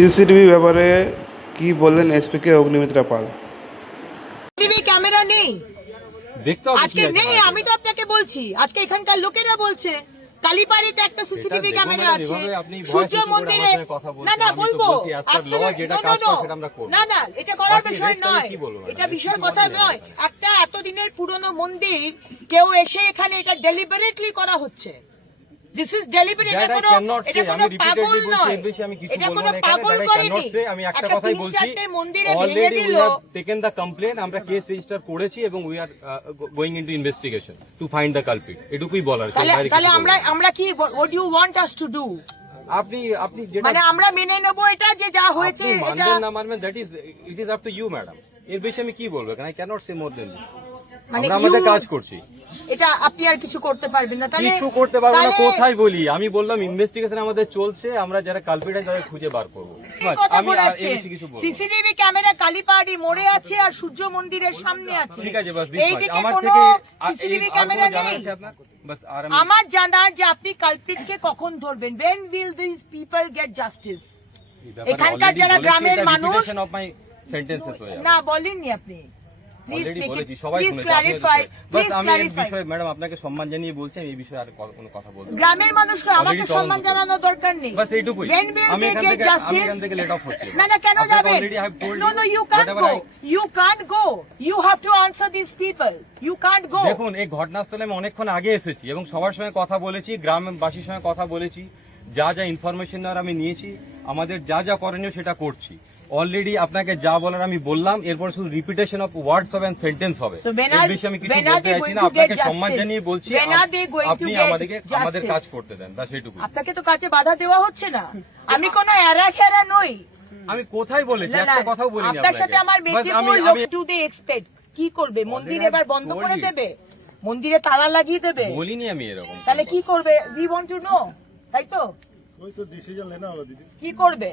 CCTV ব্যাপারে কি বললেন এসপিকে অগ্নিমিত্রা পাল? টিভি ক্যামেরা নেই, দেখতে হবে আজকে নেই। আমি তো আপনাকে বলছি, আজকে এখানকার লোকেরা বলছে কালীবাড়িতে একটা সিসিটিভি ক্যামেরা আছে, সূর্য মন্দিরে। না না বলবো, না না এটা করার বিষয় নয়, এটা বিষয়ের কথা নয়। একটা এতদিনের পুরনো মন্দির কেউ এসে এখানে এটা ডেলিবারেটলি করা হচ্ছে। This is deliberate. এটা কোনো পাগল নয়, এটা কোনো পাগল করেনি। আমি একটা কথাই বলছি, মন্দিরে ভেঙে দিল। টেকেন দ্য কমপ্লেন, আমরা কেস রেজিস্টার করেছি এবং we are going into investigation to find the culprit. এটুকুই বলার। তাহলে আমরা কি what you want us to do? আপনি যেটা মানে আমরা মেনে নেব এটা যে যা হয়েছে এটা না মানবেন, that is it is up to you madam. এর বেশি আমি কি বলবো? I can't say more than. আমরা আমাদের কাজ করছি, এটা আপনি আর কিছু করতে পারবেন না। তাহলে কিছু করতে পারবো না কোথায় বলি? আমি বললাম ইনভেস্টিগেশন আমাদের চলছে, আমরা যারা কালপ্রিট আছে তাদের খুঁজে বার করবো। আমি আর বেশি কিছু বলবো। সিসিটিভি ক্যামেরা কালীপাহাড়ি মোড়ে আছে আর সূর্য মন্দিরের সামনে আছে। ঠিক আছে, বাস এইদিকে আমার কোনো থেকে সিসিটিভি ক্যামেরা নেই। বাস আর আমার জানা যে আপনি কালপ্রিটকে কখন ধরবেন? when will these people get justice? এখানকার যারা গ্রামের মানুষ না বলেননি আপনি। ম্যাডাম আপনাকে সম্মান জানিয়ে বলছি, আমি এই বিষয়ে আর কোনো কথা বলবো। গ্রামের মানুষকে আমাকে সম্মান জানানোর দরকার নেই। বাস এইটুকুই। আমি এখান থেকে লেট অফ হচ্ছি। না না কেন যাবেন? No no you can't go. You can't go. You have to answer these people. You can't go. দেখুন, এই ঘটনাস্থলে আমি অনেকক্ষণ আগে এসেছি এবং সবার সঙ্গে কথা বলেছি, গ্রামবাসীর সঙ্গে কথা বলেছি, যা যা ইনফরমেশন নেওয়ার আমি নিয়েছি, আমাদের যা যা করণীয় সেটা করছি। অলরেডি আপনাকে যা বলার আমি বললাম, এরপর শুধু রিপিটেশন অফ ওয়ার্ডস হবে এন্ড সেন্টেন্স হবে। এর বেশি আমি কিছু বলতে চাইছি না। আপনাকে সম্মান জানিয়ে বলছি, আপনি আমাদের কাজ করতে দেন, বাস এইটুকু। আপনাকে তো কাজে বাধা দেওয়া হচ্ছে না। আমি কোনো এরা খেরা নই। আমি কোথায় বলেছি? একটা কথাও বলিনি। আপনার সাথে আমার টু দে এক্সপেক্ট কি করবে? মন্দির এবার বন্ধ করে দেবে? মন্দিরে তালা লাগিয়ে দেবে? বলিনি আমি এরকম। তাহলে কি করবে? উই ওয়ান্ট টু নো, তাই তো? ওই তো ডিসিশন লেনা হলো দিদি। কি করবে?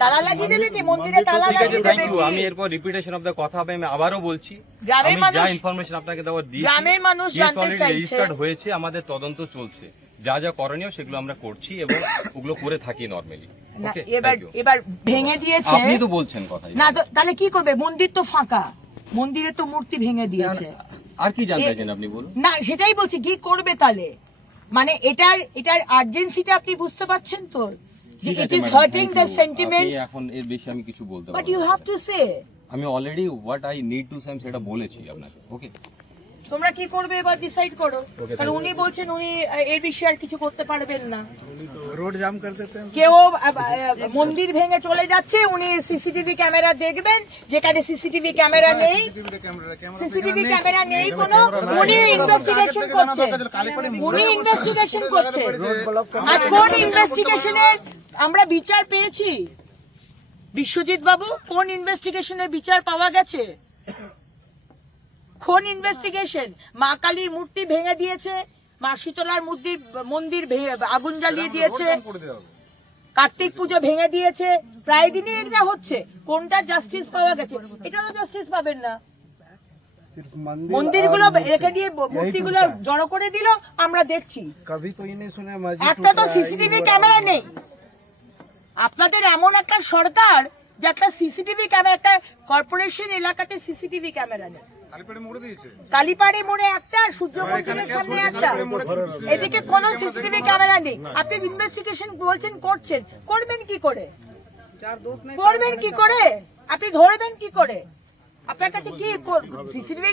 তালা লাগিয়ে দেবে কি? মন্দিরে তালা লাগিয়ে দেবে কি? আমি এরপর রিপিটেশন অফ দ্য কথা হবে, আমি আবারও বলছি। গ্রামের মানুষ, যা ইনফরমেশন আপনাকে দেওয়ার দিয়েছি, গ্রামের মানুষ জানতে চাইছে। রেজিস্টার্ড হয়েছে, আমাদের তদন্ত চলছে, যা যা করণীয় সেগুলো আমরা করছি এবং ওগুলো করে থাকি নরমালি। এবার ভেঙে দিয়েছে, আপনি তো বলছেন কথা না তাহলে কি করবে? মন্দির তো ফাঁকা, মন্দিরে তো মূর্তি ভেঙে দিয়েছে। আর কি জানতে চাইছেন আপনি বলুন? না সেটাই বলছি, কি করবে তাহলে? মানে এটার আর্জেন্সিটা আপনি বুঝতে পারছেন তো? It is hurting the sentiment. এখন এর বেশি আমি কিছু বলতে পারবো না। But you have to say. আমি already what I need to say সেটা বলেছি আপনাকে। ওকে, তোমরা কি করবে এবার ডিসাইড করো। কারণ উনি বলছেন উনি এই বিষয়ে আর কিছু করতে পারবেন না। রোড জাম করে দিতে हैं। কেউ মন্দির ভেঙে চলে যাচ্ছে, উনি সিসিটিভি ক্যামেরা দেখবেন, যেখানে সিসিটিভি ক্যামেরা নেই, সিসিটিভি ক্যামেরা নেই কোনো, উনি ইনভেস্টিগেশন করছে, উনি ইনভেস্টিগেশন করছে। আর কোন ইনভেস্টিগেশনের আমরা বিচার পেয়েছি? বিশ্বজিৎ বাবু, কোন ইনভেস্টিগেশনের বিচার পাওয়া গেছে? কোন ইনভেস্টিগেশন? মা কালীর মূর্তি ভেঙে দিয়েছে, মা শীতলার মন্দির আগুন জ্বালিয়ে দিয়েছে, কার্তিক পুজো ভেঙে দিয়েছে, প্রায় দিনই এটা হচ্ছে। কোনটা জাস্টিস পাওয়া গেছে? এটারও জাস্টিস পাবেন না। মন্দিরগুলো রেখে দিয়ে মূর্তিগুলো জড়ো করে দিল, আমরা দেখছি। একটা তো সিসিটিভি ক্যামেরা নেই। আপনাদের এমন একটা সরকার যে একটা সিসিটিভি ক্যামেরা, একটা কর্পোরেশন এলাকাতে সিসিটিভি ক্যামেরা নেই। কালীপাড়ি মোড়ে একটা, সূর্য মন্দিরের সামনে একটা, এদিকে কোনো সিসিটিভি ক্যামেরা নেই। আপনি ইনভেস্টিগেশন বলছেন করছেন, করবেন কি করে? করবেন কি করে? আপনি ধরবেন কি করে? আপনার কাছে কি সিসিটিভি